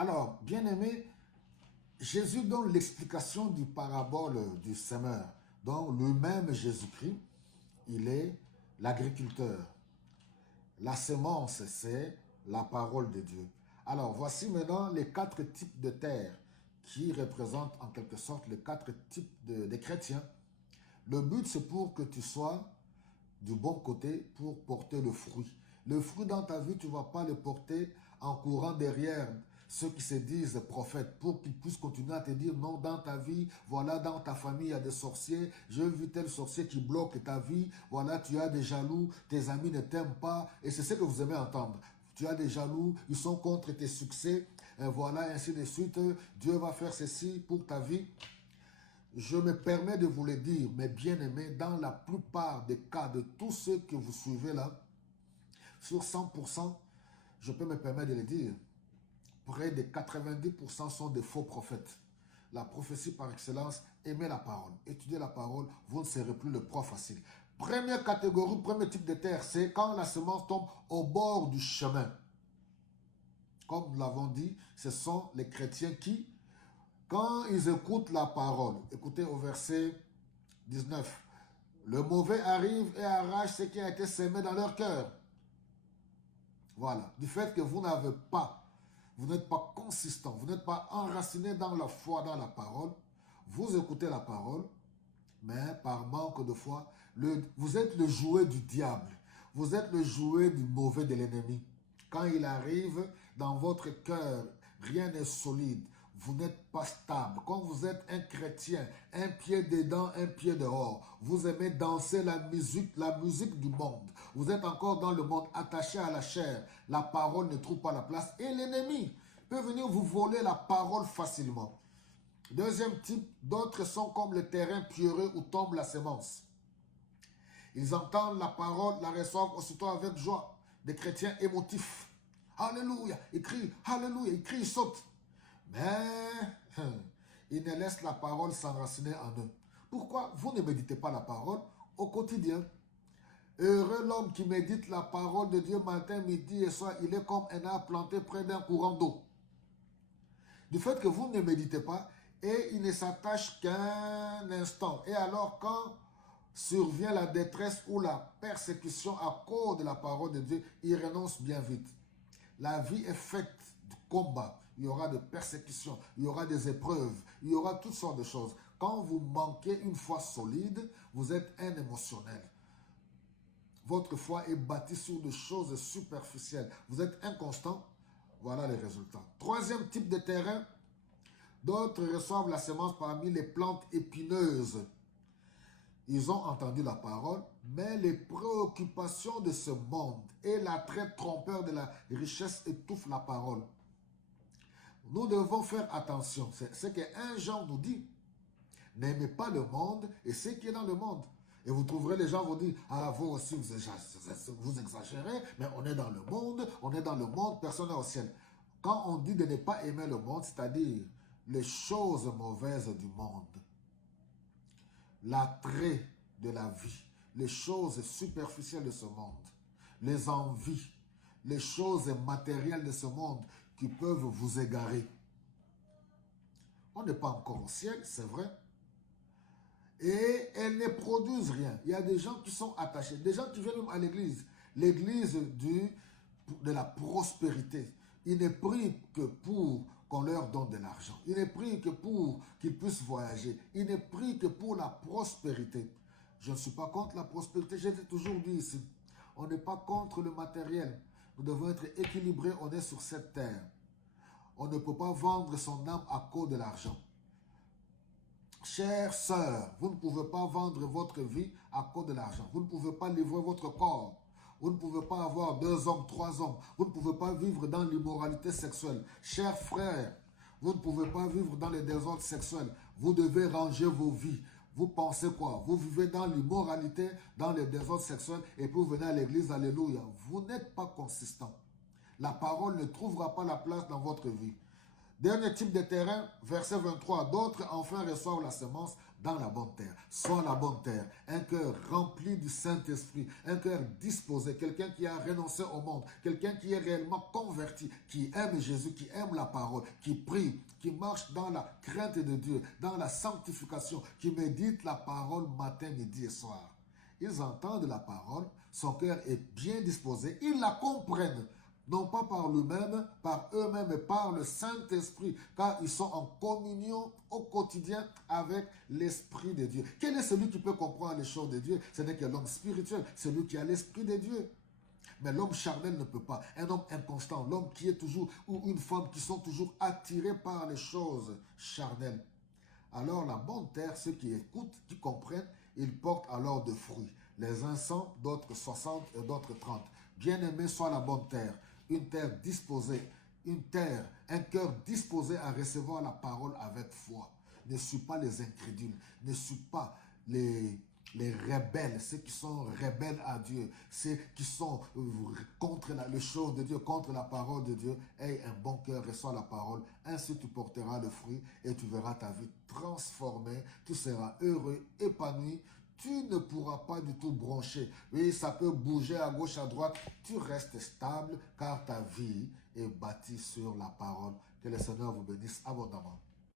Alors, bien-aimé, Jésus donne l'explication du parabole du semeur. Donc, le même Jésus-Christ, il est l'agriculteur. La semence, c'est la parole de Dieu. Alors, voici maintenant les 4 types de terre qui représentent en quelque sorte les 4 types de chrétiens. Le but, c'est pour que tu sois du bon côté pour porter le fruit. Le fruit dans ta vie, tu ne vas pas le porter en courant derrière ceux qui se disent prophètes pour qu'ils puissent continuer à te dire non, dans ta vie, voilà, dans ta famille, il y a des sorciers, j'ai vu tel sorcier qui bloque ta vie, voilà, tu as des jaloux, tes amis ne t'aiment pas, et c'est ce que vous aimez entendre. Tu as des jaloux, ils sont contre tes succès, et voilà, ainsi de suite, Dieu va faire ceci pour ta vie. Je me permets de vous le dire, mes bien-aimés, dans la plupart des cas de tous ceux que vous suivez là, sur 100%, je peux me permettre de le dire, près de 90% sont des faux prophètes. La prophétie par excellence, aimez la parole, étudiez la parole, vous ne serez plus le prof facile. Première catégorie, premier type de terre, c'est quand la semence tombe au bord du chemin. Comme nous l'avons dit, ce sont les chrétiens qui, quand ils écoutent la parole, écoutez au verset 19, le mauvais arrive et arrache ce qui a été semé dans leur cœur. Voilà, du fait que vous n'avez pas, vous n'êtes pas consistant, vous n'êtes pas enraciné dans la foi, dans la parole, vous écoutez la parole, mais par manque de foi, vous êtes le jouet du diable, vous êtes le jouet du mauvais de l'ennemi. Quand il arrive dans votre cœur, rien n'est solide, vous n'êtes pas stable. Quand vous êtes un chrétien, un pied dedans, un pied dehors, vous aimez danser la musique du monde. Vous êtes encore dans le monde, attaché à la chair. La parole ne trouve pas la place et l'ennemi peut venir vous voler la parole facilement. Deuxième type, d'autres sont comme le terrain pierreux où tombe la semence. Ils entendent la parole, la reçoivent aussitôt avec joie. Des chrétiens émotifs. Alléluia, ils crient, alléluia, ils crient, ils sautent. Mais ils ne laissent la parole s'enraciner en eux. Pourquoi vous ne méditez pas la parole au quotidien? Heureux l'homme qui médite la parole de Dieu matin, midi et soir. Il est comme un arbre planté près d'un courant d'eau. Du fait que vous ne méditez pas, et il ne s'attache qu'un instant. Et alors quand survient la détresse ou la persécution à cause de la parole de Dieu, il renonce bien vite. La vie est faite de combats. Il y aura des persécutions, il y aura des épreuves, il y aura toutes sortes de choses. Quand vous manquez une foi solide, vous êtes un émotionnel. Votre foi est bâtie sur des choses superficielles. Vous êtes inconstant. Voilà les résultats. Troisième type de terrain. D'autres reçoivent la semence parmi les plantes épineuses. Ils ont entendu la parole, mais les préoccupations de ce monde et l'attrait trompeur de la richesse étouffent la parole. Nous devons faire attention. C'est ce que 1 Jean nous dit. N'aimez pas le monde et ce qui est dans le monde. Et vous trouverez les gens vous dire, ah vous aussi vous exagérez, mais on est dans le monde, personne n'est au ciel. Quand on dit de ne pas aimer le monde, c'est-à-dire les choses mauvaises du monde, l'attrait de la vie, les choses superficielles de ce monde, les envies, les choses matérielles de ce monde qui peuvent vous égarer. On n'est pas encore au ciel, c'est vrai. Et elles ne produisent rien. Il y a des gens qui sont attachés, des gens qui viennent à l'église. L'église de la prospérité. Ils ne prient que pour qu'on leur donne de l'argent. Ils ne prient que pour qu'ils puissent voyager. Ils ne prient que pour la prospérité. Je ne suis pas contre la prospérité, je l'ai toujours dit ici. On n'est pas contre le matériel. Nous devons être équilibrés, on est sur cette terre. On ne peut pas vendre son âme à cause de l'argent. Chères sœurs, vous ne pouvez pas vendre votre vie à cause de l'argent. Vous ne pouvez pas livrer votre corps. Vous ne pouvez pas avoir 2 hommes, 3 hommes. Vous ne pouvez pas vivre dans l'immoralité sexuelle. Chers frères, vous ne pouvez pas vivre dans les désordres sexuels. Vous devez ranger vos vies. Vous pensez quoi? Vous vivez dans l'immoralité, dans les désordres sexuels et puis vous venez à l'église, alléluia. Vous n'êtes pas consistant. La parole ne trouvera pas la place dans votre vie. Dernier type de terrain, verset 23. D'autres enfin reçoivent la semence dans la bonne terre. Soit la bonne terre, un cœur rempli du Saint-Esprit, un cœur disposé, quelqu'un qui a renoncé au monde, quelqu'un qui est réellement converti, qui aime Jésus, qui aime la parole, qui prie, qui marche dans la crainte de Dieu, dans la sanctification, qui médite la parole matin, midi et soir. Ils entendent la parole, son cœur est bien disposé, ils la comprennent. Non pas par lui-même, par eux-mêmes, mais par le Saint-Esprit, car ils sont en communion au quotidien avec l'Esprit de Dieu. Quel est celui qui peut comprendre les choses de Dieu? Ce n'est que l'homme spirituel, celui qui a l'Esprit de Dieu. Mais l'homme charnel ne peut pas. Un homme inconstant, l'homme qui est toujours, ou une femme qui sont toujours attirés par les choses charnelles. Alors la bonne terre, ceux qui écoutent, qui comprennent, ils portent alors de fruits. Les uns 100, d'autres 60 et d'autres 30. Bien-aimé soit la bonne terre, une terre disposée, une terre, un cœur disposé à recevoir la parole avec foi. Ne suis pas les incrédules, ne suis pas les rebelles, ceux qui sont rebelles à Dieu, ceux qui sont contre les choses de Dieu, contre la parole de Dieu. Aie un bon cœur, reçois la parole, ainsi tu porteras le fruit et tu verras ta vie transformée, tu seras heureux, épanoui, tu ne pourras pas du tout broncher. Oui, ça peut bouger à gauche, à droite, tu restes stable car ta vie est bâtie sur la parole. Que le Seigneur vous bénisse abondamment.